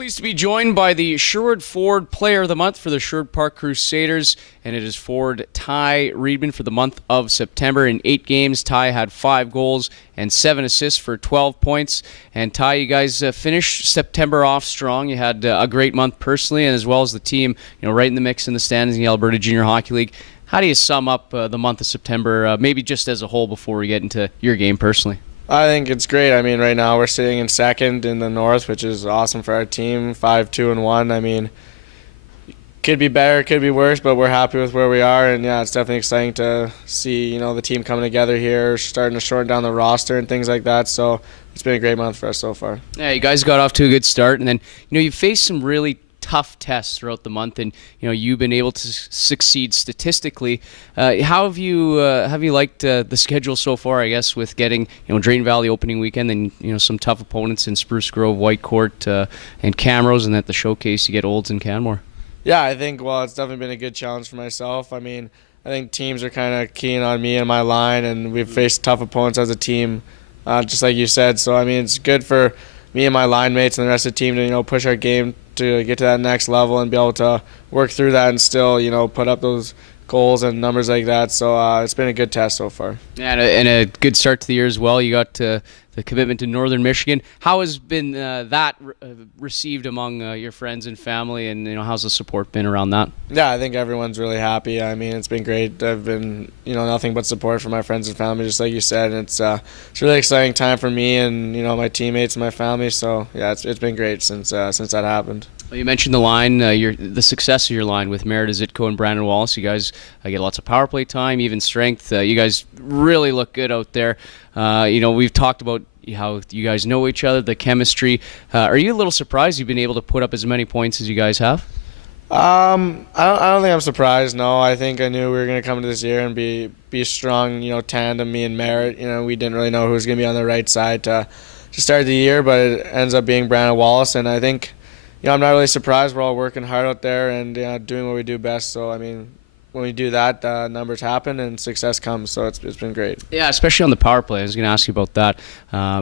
Pleased to be joined by the Sherwood Forward Player of the Month for the Sherwood Park Crusaders, and it is forward Ty Readman for the month of September. In 8 games, Ty had 5 goals and 7 assists for 12 points. And Ty, you guys finished September off strong. You had a great month personally, and as well as the team, right in the mix in the standings in the Alberta Junior Hockey League. How do you sum up the month of September, maybe just as a whole, before we get into your game personally? I think it's great. I mean, right now we're sitting in second in the North, which is awesome for our team. 5-2-1. I mean, could be better, could be worse, but we're happy with where we are. And yeah, it's definitely exciting to see the team coming together here, starting to shorten down the roster and things like that. So it's been a great month for us so far. Yeah, you guys got off to a good start, and then you faced some really tough tests throughout the month, and you've been able to succeed statistically. How have you liked the schedule so far? I guess with getting Drayton Valley opening weekend, and some tough opponents in Spruce Grove, Whitecourt, and Camrose, and at the showcase you get Olds and Canmore. Yeah, I think it's definitely been a good challenge for myself. I mean, I think teams are kind of keen on me and my line, and we've faced tough opponents as a team, just like you said. So I mean, it's good for me and my line mates and the rest of the team to push our game to get to that next level and be able to work through that and still put up those goals and numbers like that. So it's been a good test so far. Yeah, and a good start to the year as well. You got the commitment to Northern Michigan. How has been that received among your friends and family, and how's the support been around that? Yeah, I think everyone's really happy. I mean, it's been great. I've been nothing but support from my friends and family, just like you said. And it's a really exciting time for me and my teammates and my family. So yeah, it's been great since that happened. Well, you mentioned the line, the success of your line with Merida Zitko and Brandon Wallace. You guys get lots of power play time, even strength. You guys really look good out there. We've talked about how you guys know each other, the chemistry. Are you a little surprised you've been able to put up as many points as you guys have? I don't think I'm surprised. No, I think I knew we were going to come into this year and be strong. Tandem, me and Merritt. We didn't really know who was going to be on the right side to start the year, but it ends up being Brandon Wallace, and I think. I'm not really surprised. We're all working hard out there and doing what we do best. So, I mean, when we do that, numbers happen and success comes. So it's been great. Yeah, especially on the power play. I was going to ask you about that.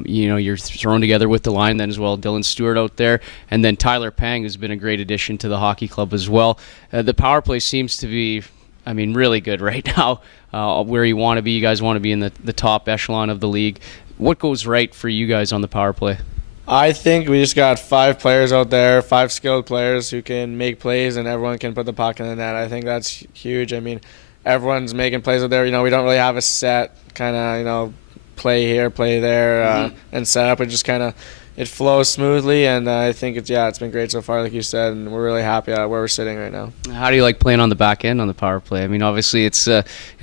You're thrown together with the line then as well. Dylan Stewart out there, and then Tyler Pang, who's been a great addition to the hockey club as well. The power play seems to be, really good right now. Where you want to be, you guys want to be in the top echelon of the league. What goes right for you guys on the power play? I think we just got 5 players out there, 5 skilled players who can make plays, and everyone can put the puck in the net. I think that's huge. I mean, everyone's making plays out there. We don't really have a set kind of, play here, play there, and set up. It just kind of it flows smoothly, and I think it's been great so far, like you said, and we're really happy where we're sitting right now. How do you like playing on the back end on the power play? Obviously it's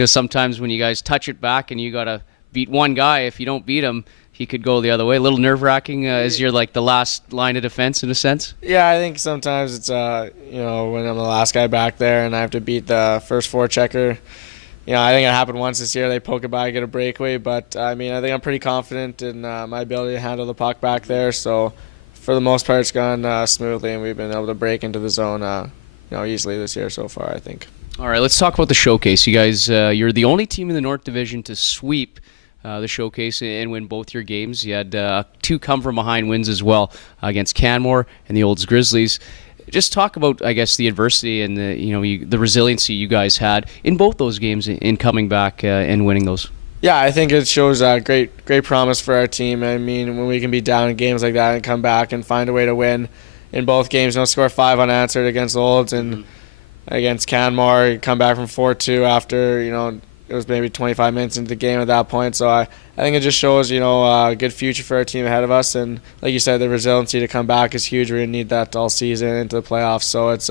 sometimes when you guys touch it back and you got to beat one guy. If you don't beat him, he could go the other way. A little nerve-wracking as you're like the last line of defense in a sense? Yeah, I think sometimes it's, when I'm the last guy back there and I have to beat the first forechecker. I think it happened once this year. They poke it by, get a breakaway. But, I think I'm pretty confident in my ability to handle the puck back there. So, for the most part, it's gone smoothly, and we've been able to break into the zone easily this year so far, I think. All right, let's talk about the showcase. You guys, you're the only team in the North Division to sweep the showcase and win both your games. You had 2 come-from-behind wins as well against Canmore and the Olds Grizzlies. Just talk about, I guess, the adversity and the resiliency you guys had in both those games in coming back and winning those. Yeah, I think it shows great promise for our team. I mean, when we can be down in games like that and come back and find a way to win in both games, score 5 unanswered against Olds and against Canmore, come back from 4-2 after it was maybe 25 minutes into the game at that point. So I think it just shows, a good future for our team ahead of us. And like you said, the resiliency to come back is huge. We're going to need that all season into the playoffs. So it's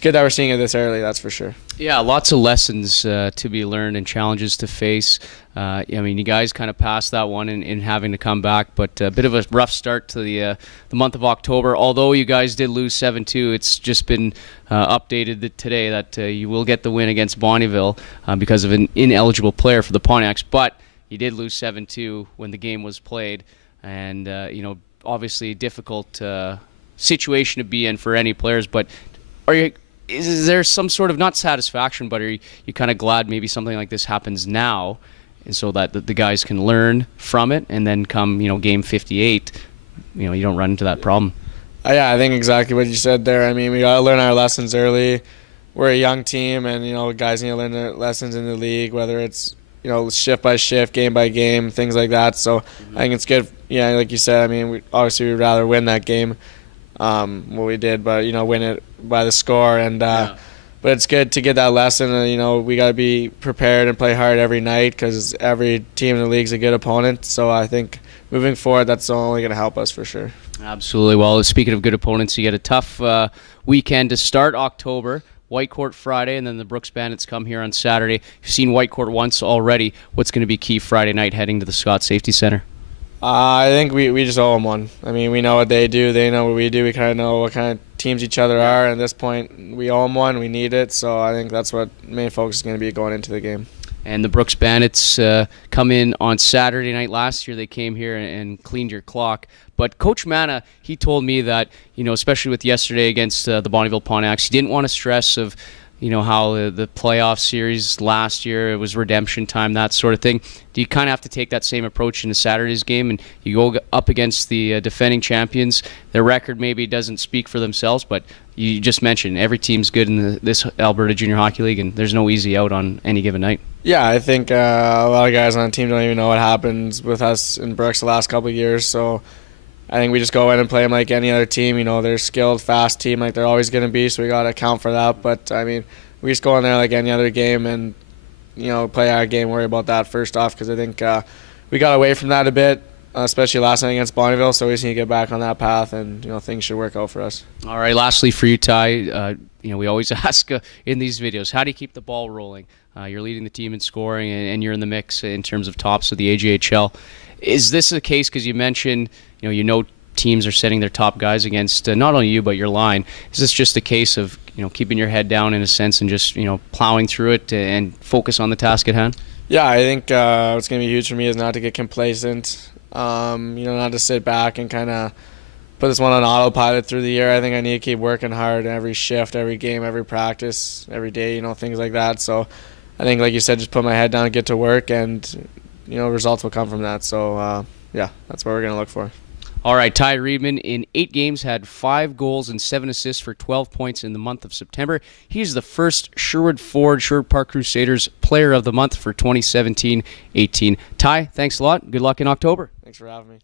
good that we're seeing it this early, that's for sure. Yeah, lots of lessons to be learned and challenges to face. You guys kind of passed that one in having to come back, but a bit of a rough start to the month of October. Although you guys did lose 7-2, it's just been updated today that you will get the win against Bonnyville because of an ineligible player for the Pontiacs. But you did lose 7-2 when the game was played, and obviously a difficult situation to be in for any players. But is there some sort of, not satisfaction, but are you kind of glad maybe something like this happens now, and so that the guys can learn from it, and then come game 58, you don't run into that problem? Yeah, I think exactly what you said there. I mean, we gotta learn our lessons early. We're a young team, and guys need to learn their lessons in the league, whether it's shift by shift, game by game, things like that. So I think it's good. Yeah, like you said. I mean, obviously we'd rather win that game, what we did, but win it by the score. And but it's good to get that lesson. And we gotta be prepared and play hard every night because every team in the league's a good opponent. So I think moving forward, that's only gonna help us for sure. Absolutely. Well, speaking of good opponents, you get a tough weekend to start October. Whitecourt Friday, and then the Brooks Bandits come here on Saturday. You've seen Whitecourt once already. What's going to be key Friday night heading to the Scott Safety Center? I think we just owe them one. I mean, we know what they do. They know what we do. We kind of know what kind of teams each other are. At this point, we owe them one. We need it. So I think that's what main focus is going to be going into the game. And the Brooks Bandits come in on Saturday night. Last year they came here and cleaned your clock. But Coach Mana, he told me that, especially with yesterday against the Bonneville Pontiacs, he didn't want to stress of, how the playoff series last year, it was redemption time, that sort of thing. Do you kind of have to take that same approach into Saturday's game? And you go up against the defending champions. Their record maybe doesn't speak for themselves, but you just mentioned every team's good in this Alberta Junior Hockey League, and there's no easy out on any given night. Yeah, I think a lot of guys on the team don't even know what happens with us in Brooks the last couple of years. So I think we just go in and play them like any other team. They're a skilled, fast team like they're always going to be, so we got to account for that. But, I mean, we just go in there like any other game and, play our game, worry about that first off, because I think we got away from that a bit, especially last night against Bonneville, so we just need to get back on that path, and, things should work out for us. All right, lastly for you, Ty, we always ask in these videos, how do you keep the ball rolling? You're leading the team in scoring, and you're in the mix in terms of tops of the AJHL. Is this the case because you mentioned, teams are setting their top guys against not only you but your line? Is this just a case of keeping your head down in a sense and just plowing through it and focus on the task at hand? Yeah, I think what's going to be huge for me is not to get complacent. Not to sit back and kind of put this one on autopilot through the year. I think I need to keep working hard every shift, every game, every practice, every day. Things like that. So I think, like you said, just put my head down and get to work, and results will come from that. So yeah, that's what we're going to look for. All right, Ty Readman in 8 games had 5 goals and 7 assists for 12 points in the month of September. He's the first Sherwood Park Crusaders Player of the Month for 2017-18. Ty, thanks a lot. Good luck in October. Thanks for having me.